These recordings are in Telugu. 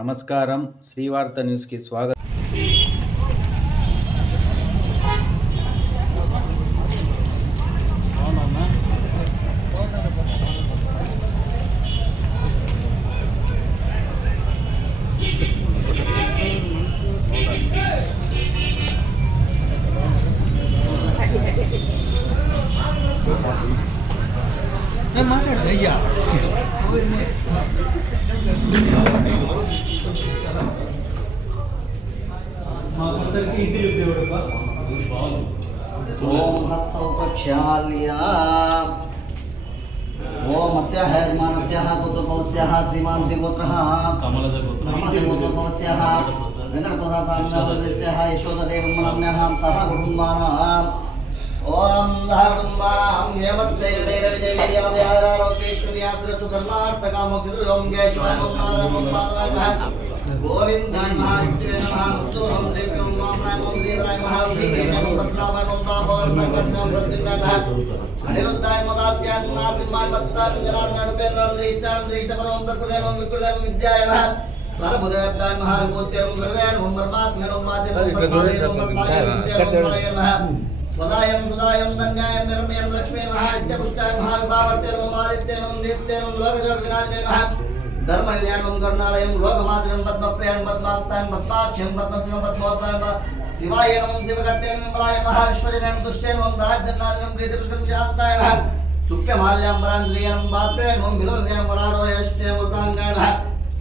నమస్కారం. శ్రీవార్త న్యూస్కి స్వాగతం. మాట్లాడయ్యా ओम हस्तौ प्रक्षाल्य ओम अस्याः यजमानस्याः पुत्रपवस्याः श्रीमान् श्रीगोत्रः कमलजगोत्रपवस्याः वेङ्कटप्रसादासाम्नाप्रदेशस्याः यशोददेवमनम्न्याः सह कुटुम्बानाम् ओम सह कुटुम्बानाम् हेमस्तैर्गदैरविजयवीर्याभ्यारोग्यैश्वर्याब्दसुधर्मार्थकामोक्षितृ ओम केशवाय ओम नारायण ओम माधवाय गोविन्दाय महाविष्णवे नमः मस्तूरं श्रीकृष्णं वामनाय ओम श्रीधराय महाविष्णवे पद्मनाभाय ओम दामोदराय कृष्णाय प्रसन्नाय अनिरुद्धाय मदाप्याय नारसिंहाय मत्स्याय जनार्दनाय रूपेन्द्राय श्रीष्ठाय श्रीष्ठपरं प्रकृतेय ओम विकृतेय ओम विद्याय नमः सर्वभूताय महाविभूत्यै ओम गुरुवे ओम परमात्मने ओम वाचे ओम पद्माय ओम पद्माय नमः स्वदायं सुदायं धन्याय निर्मयं लक्ष्मी महाविद्यापुष्टाय महाविभावर्ते ओम आदित्ये ओम नित्ये ओम लोकजोग विनाशिने नमः धर्मकल्याणं करुणालयं लोकमातरं पद्मप्रियं पद्मास्तां पद्माक्षं पद्मश्रीं पद्मोत्तरं शिवाय नमः शिवकर्ते नमः बलाय नमः विश्वजनं तुष्टे नमः राजन्नाथं प्रीतिपुष्पं शान्ताय नमः सुख्यमाल्याम्बरान्द्रियं भास्करे नमः विलोकं वरारोयष्टे मुतांगाय नमः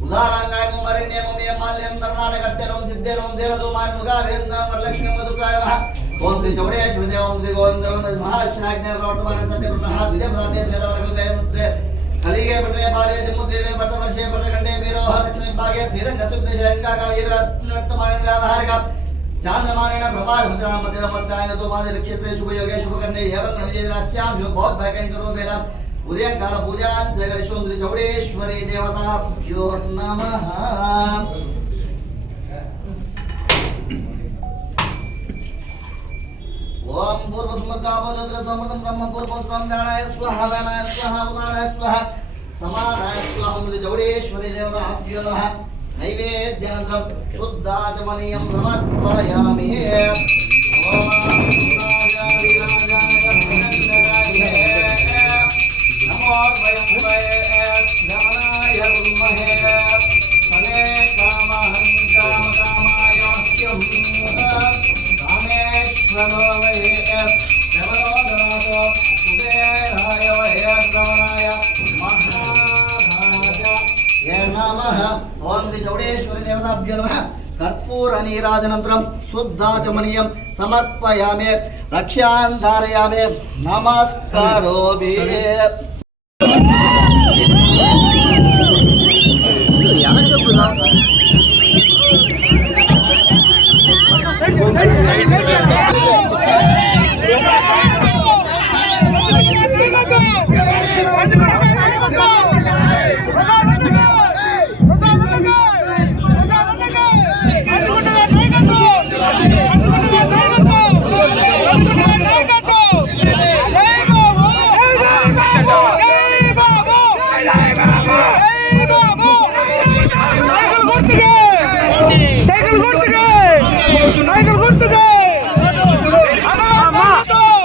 उदारांगाय नमः मरण्यं नियमाल्यं कर्णाटकर्ते नमः सिद्धे नमः देवदूमाय मुगावेन्दं वरलक्ष्मीं वसुकाय नमः ओम श्री चौड़ेश्वर देव ओम श्री गोविंद महाविष्णाज्ञा प्रवर्तमान सत्यप्रमः द्वितीयपदार्थे स्वेदवर्गल्पे कलिगे पटने पादे जम्मुद्वीपे वर्तवर्षे वर्तखंडे वीरोह दक्षिणे भागे श्रीरंगसुप्तशयंका का वीरवर्तमानेन व्यावहारिक चांद्रमानेन प्रभातभद्राण मध्यमस्त्रायन तो मादे नक्षत्रे शुभ योगे शुभ करने एवं विजयरास्यां शुभ बहुत भयंकर रूपेण उदय काल पूजा जगदीशों श्री चौड़ेश्वरी देवताभ्यो नमः। ओम पूर्वस्मकाभोजोद्रस्वमृतं ब्रह्म पूर्वस्वं व्याणाय स्वाहा व्याणाय स्वाहा उदानाय स्वाहा समानाय स्वाहा ओम चौड़ेश्वरी देवताभ्यो नमः। नैवेद्यानन्तरं शुद्धाचमनीयं समर्पयामि। ओम नमो वयं नमनाय गुरुमहे समे कामहं कामकामाय मह्यं कामेश्वरो ओम श्री चौड़ेश्वरी देवताभ्यो नमः। कर्पूर नीराजनन्तरं शुद्धाचमनीयं समर्पयामि रक्षां धारयामि नमस्कारोमि।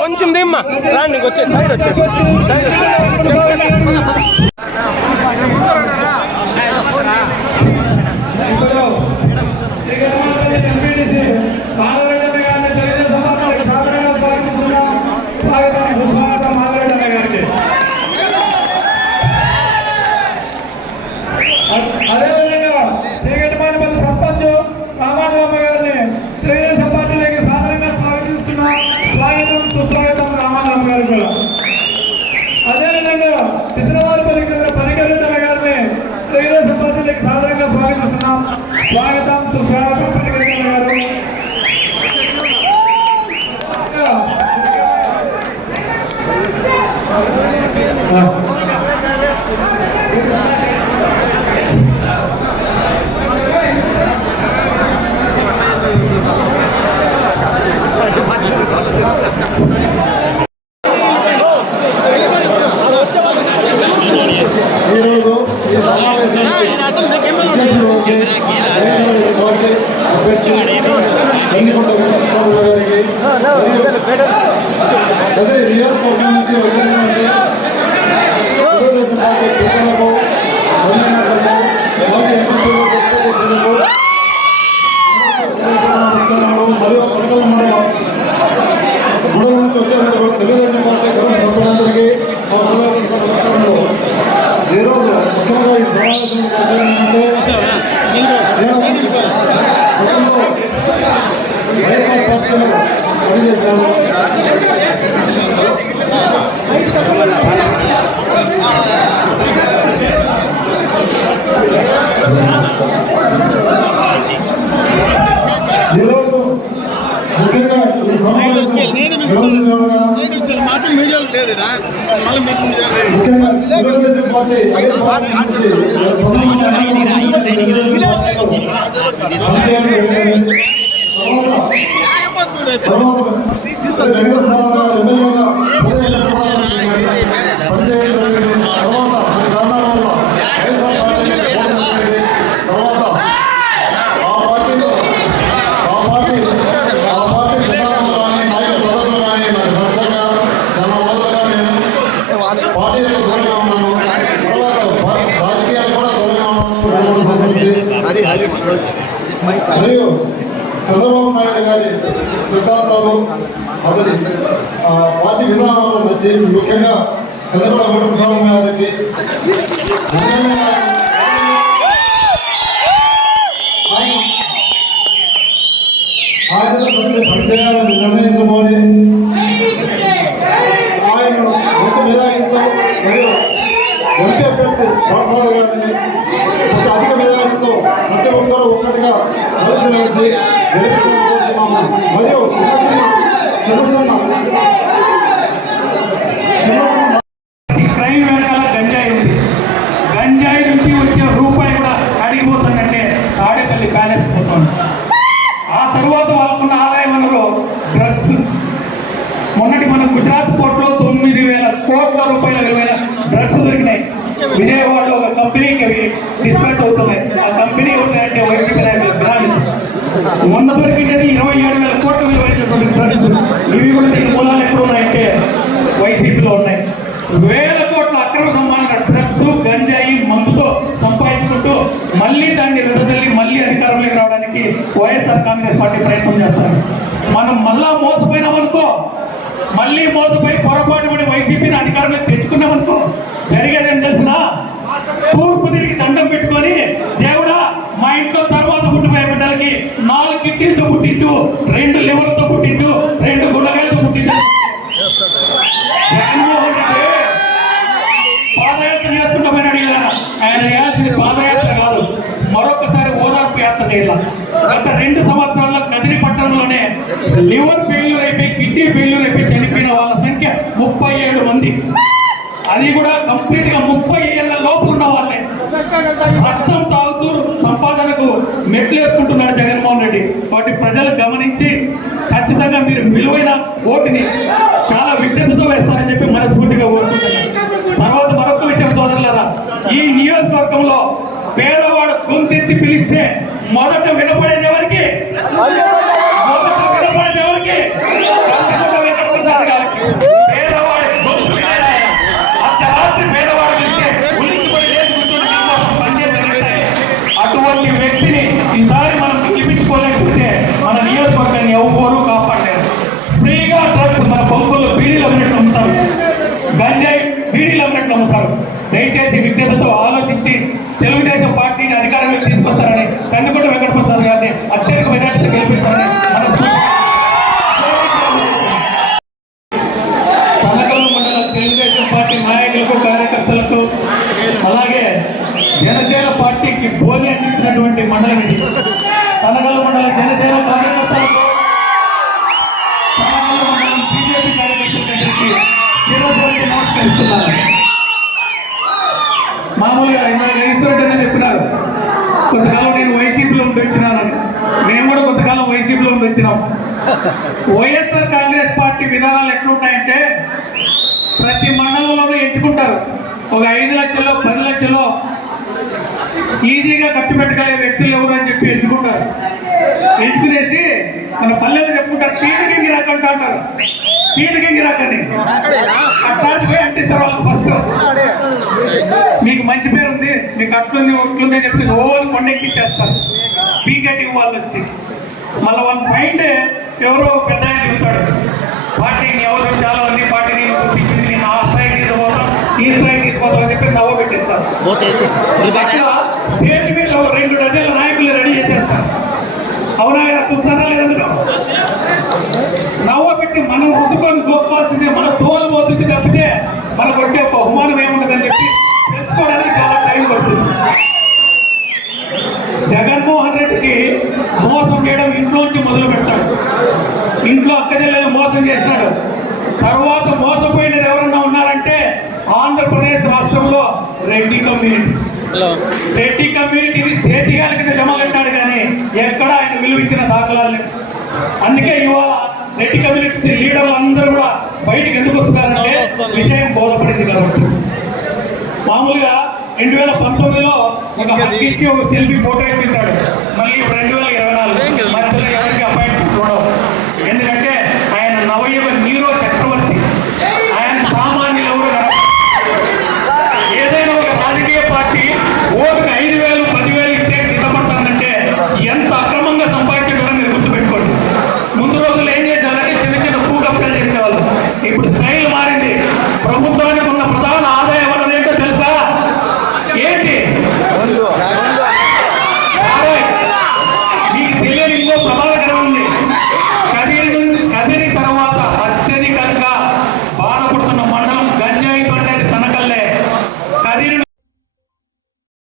కొంచెం దిమ్మా రాండి వచ్చే సైడ్ వచ్చే అదేవిధంగా చీకటిమానిపల్లి సర్పంచ్ రామారామ గారిని తెలుగుదేశం పార్టీలోకి సాధారణంగా స్వాగతిస్తున్నాం. స్వాగతం సుస్వాగతం రామారామ గారు కూడా. అదేవిధంగా పిసినవారిపల్లి పనికరుణ గారిని తెలుగుదేశం పార్టీలోకి సాధారణంగా స్వాగతిస్తున్నాం. స్వాగతం సుస్వాగతం పనికరుణ గారు. ఈరోజు ఈ సమావేశానికి అదే నియోజకవర్గం నుంచి వచ్చినటువంటి తెలుగుదేశం పార్టీ పిల్లలకు అలాగే మరియు కొరకల మండలం గుడల నుంచి వచ్చేటువంటి తెలుగుదేశం పార్టీ సభ్యులందరికీ మా హృదయపూర్వక నమస్కారములు. ఈరోజు ముఖ్యంగా ఈ సమావేశం వైఎస్ఆర్ పార్టీలో పనిచేశాను. ఈరోజు ముఖ్యంగా మీడియాలో లేదు ముఖ్యంగా తెలుగుదేశం పార్టీ మరియు చంద్రబాబు నాయుడు గారి సిద్ధాంతాలు అతని పార్టీ విధానాలు నచ్చి ముఖ్యంగా చంద్రబాబు వెంకటప్రసాద్ గారికి ఆయన పనిచేయాలని నిర్ణయించబోని ఆయన ఎంత మెజారిటీతో మరియు ఎంపీ అభ్యర్థి పాఠశాల గారిని అధిక మెజారిటీతో ప్రతి ఒక్కరూ ఒక్కటిగా ఆలోచనకి గెలిపించుకుంటున్నాము. మరియు క్రైమ్ వెనకాల గంజాయి ఉంది. గంజాయి నుంచి వచ్చే రూపాయి కూడా అడిగిపోతుందంటే తాడేపల్లి ప్యాలెస్ పోతుంది. ఆ తరువాత వాళ్ళకున్న ఆదాయం వనరు డ్రగ్స్. మొన్నటి మన గుజరాత్ పోర్ట్లో 9,000 కోట్ల రూపాయల విలువైన డ్రగ్స్ దొరికినాయి. విజయవాడలో ఒక కంపెనీకి అవి డిస్పాచ్ అవుతున్నాయి. ఆ కంపెనీ ఉంటాయంటే వైసీపీ నాయకులు మొన్న దొరికినది 27,000 కోట్ల విలువైనటువంటి డ్రగ్స్. ఇవి కూడా దీని మూలాలు ఎక్కడ ఉన్నాయంటే వైసీపీలో ఉన్నాయి. వేల కోట్ల అక్రమ సంబంధమైన డ్రగ్స్ గంజాయి మందుతో సంపాదించుకుంటూ మళ్ళీ దాన్ని వెదజల్లి మళ్ళీ అధికారంలోకి రావడానికి వైఎస్ఆర్ కాంగ్రెస్ పార్టీ ప్రయత్నం చేస్తారు. మనం మళ్ళా మోసపోయినామనుకో, మళ్ళీ మోసపోయి పొరపాటు పడి వైసీపీని అధికారంలోకి తెచ్చుకున్నామనుకో జరిగేదేం తెలిసిన తూర్పు తిరిగి దండం పెట్టుకొని దేవుడా మా ఇంట్లో తర్వాత పుట్టిపోయే బిడ్డలకి 4 కిడ్నీలతో పుట్టించు, 2 లివర్తో పుట్టించు, 2 గుండెలతో పుట్టించు. జగన్మోహన్ రెడ్డి పాదయాత్ర చేసుకుంటామని అడిగిన ఆయన చేయాల్సింది పాదయాత్ర కాదు, మరొకసారి ఓదార్పు యాత్ర చేయాలి. గత 2 సంవత్సరాల్లో కదిరి పట్టణంలోనే లివర్ ఫెయిల్యూర్ అయిపోయి కిడ్నీ ఫెయిల్యూర్ అయిపోయి చనిపోయిన వాళ్ళ సంఖ్య 37 మంది. అది కూడా కంప్లీట్ గా 30 ఏళ్ల లోపు ఉన్న వాళ్ళే. రక్తం తాగుతూ సంపాదనకు మెట్లు వేసుకుంటున్నాడు జగన్మోహన్ రెడ్డి. వాటి ప్రజలు గమనించి ఖచ్చితంగా మీరు విలువైన ఓటుని చాలా విజ్ఞతతో వేస్తారని చెప్పి మనస్ఫూర్తిగా కోరుకుంటున్నాను. తర్వాత మరొక విషయం సోదరులారా, ఈ నియోజకవర్గంలో పేదవాడు గొంతెత్తి పిలిస్తే మొదట వినపడేది ఎవరికి? వెంకటప్రసాద్ గారికి. పేదవాడి గొంతు అర్ధరాత్రి పేదవాడు పిలిస్తే ఉలిసిపడి లేచి కూర్చొని పనిచేస్తాయి. అటువంటి వ్యక్తిని ఈసారి మనం గెలిపించుకోలేకపోతే మన నియోజకవర్గాన్ని ఎవరు కాపాడలేరు. ఫ్రీగా డ్రగ్స్ మన బొంగుల్లో బీడీలు అమ్మినట్టు అమ్ముతారు, గంజాయి బీడీలు అమ్మినట్టు అమ్ముతారు. దయచేసి విజ్ఞతతో ఆలోచించి తెలుగుదేశం పార్టీని అధికారంలోకి తీసుకొస్తారని కందుకొండ వెంకటప్రసాద్ గారిని అత్యధిక మెజార్టీతో గెలిపిస్తారని తనకల్లు మండల తెలుగుదేశం పార్టీ నాయకులకు కార్యకర్తలకు అలాగే జనసేన పార్టీకి బోధి అందించినటువంటి మండలం ఇది. తనకల్లు మండల జనసేన కార్యకర్తలకు, తనకల్లు మండలం బీజేపీ కార్యకర్తలకి నమస్కరిస్తున్నారు. మామూలుగా ఈశ్వరుడు చెప్పినారు, కొంతకాలం నేను వైసీపీలో ఉండి వచ్చినానని. మేము కూడా కొంతకాలం వైసీపీలో ఉండి వచ్చినాం. వైఎస్ఆర్ కాంగ్రెస్ పార్టీ విధానాలు ఎట్లుంటాయంటే ప్రతి మండలంలోనూ ఎంచుకుంటారు. ఒక 5 లక్షల్లో 10 లక్షల్లో ఈజీగా ఖర్చు పెట్టగలిగే వ్యక్తులు ఎవరు అని చెప్పి ఎంచుకుంటారు. ఎంచుకునేసి మన పల్లెలు చెప్పుకుంటారు, టీడీపీకి రాకంటా అంటారు. తీరిగి రాకండి అట్లాంటి పోయి అంటిస్తారు వాళ్ళకి ఫస్ట్. మీకు మంచి పేరు ఉంది, మీకు అట్లుంది ఒట్లుంది అని చెప్పి రోజు కొండెక్కిచ్చేస్తారు పీకేటి వాళ్ళు వచ్చి. మళ్ళీ వాళ్ళు ఫైండ్ ఎవరో పెద్ద ఆయన చెప్తాడు, పార్టీని ఎవరు చాలా ఉంది, పార్టీని గుర్తించింది, నేను ఆ స్థాయికి తీసుకుపోతాం, ఈ స్థాయికి తీసుకుపోతాం అని చెప్పి నవ్వు పెట్టిస్తారు. స్టేజ్ మీద 2 డజన్ల నాయకులు రెడీ చేసేస్తారు. అవునా చూస్తారా లేదా? నవ్వు పెట్టి మనం రుద్దుకొని గొప్పవాల్సిందే, మన తోలు పోతుంది తప్పితే మనకు వచ్చే బహుమానం ఏముంటుందని చెప్పి తెలుసుకోవడానికి చాలా టైం పడుతుంది. జగన్మోహన్ రెడ్డికి మోసం చేయడం ఇంట్లోంచి మొదలు పెడతాడు. ఇంట్లో అక్కజల్లను మోసం చేస్తాడు. తర్వాత మోసపోయినది ఎవరన్నా ఉన్నారంటే ఆంధ్రప్రదేశ్ రాష్ట్రంలో రెడ్డి కమ్యూనిటీ. రెడ్డి కమ్యూనిటీని సేతిగాల కింద జమ కట్టాడు కానీ ఎక్కడ ఆయన విలువించిన దాఖలాలు. అందుకే ఇవాళ రెడ్డి కమ్యూనిటీ లీడర్లు అందరూ కూడా బయటికి ఎందుకు వస్తున్నారంటే విషయం బోధపడింది కాబట్టి. మామూలుగా 2019లో ఒక హక్కిచ్చి ఒక సెల్ఫీ ఫోటో ఇప్పించాడు. మళ్ళీ 2024 మధ్యలో ఎవరికి అపాయింట్మెంట్ చూడవు. ఎందుకంటే ఆయన నవయుగ నీరో చక్రవర్తి. ఆయన సామాన్యులు ఎవరు. ఏదైనా ఒక రాజకీయ పార్టీ ఓటుకు 5,000, 10,000 ఇచ్చే సిద్ధపడుతుందంటే ఎంత అక్రమంగా సంపాదించడం మీరు గుర్తుపెట్టుకోండి. ముందు రోజులు ఏం చేశారంటే చిన్న చిన్న పూకప్పాలు చేసేవాళ్ళు. ఇప్పుడు స్టైల్ మారింది. ప్రభుత్వాన్ని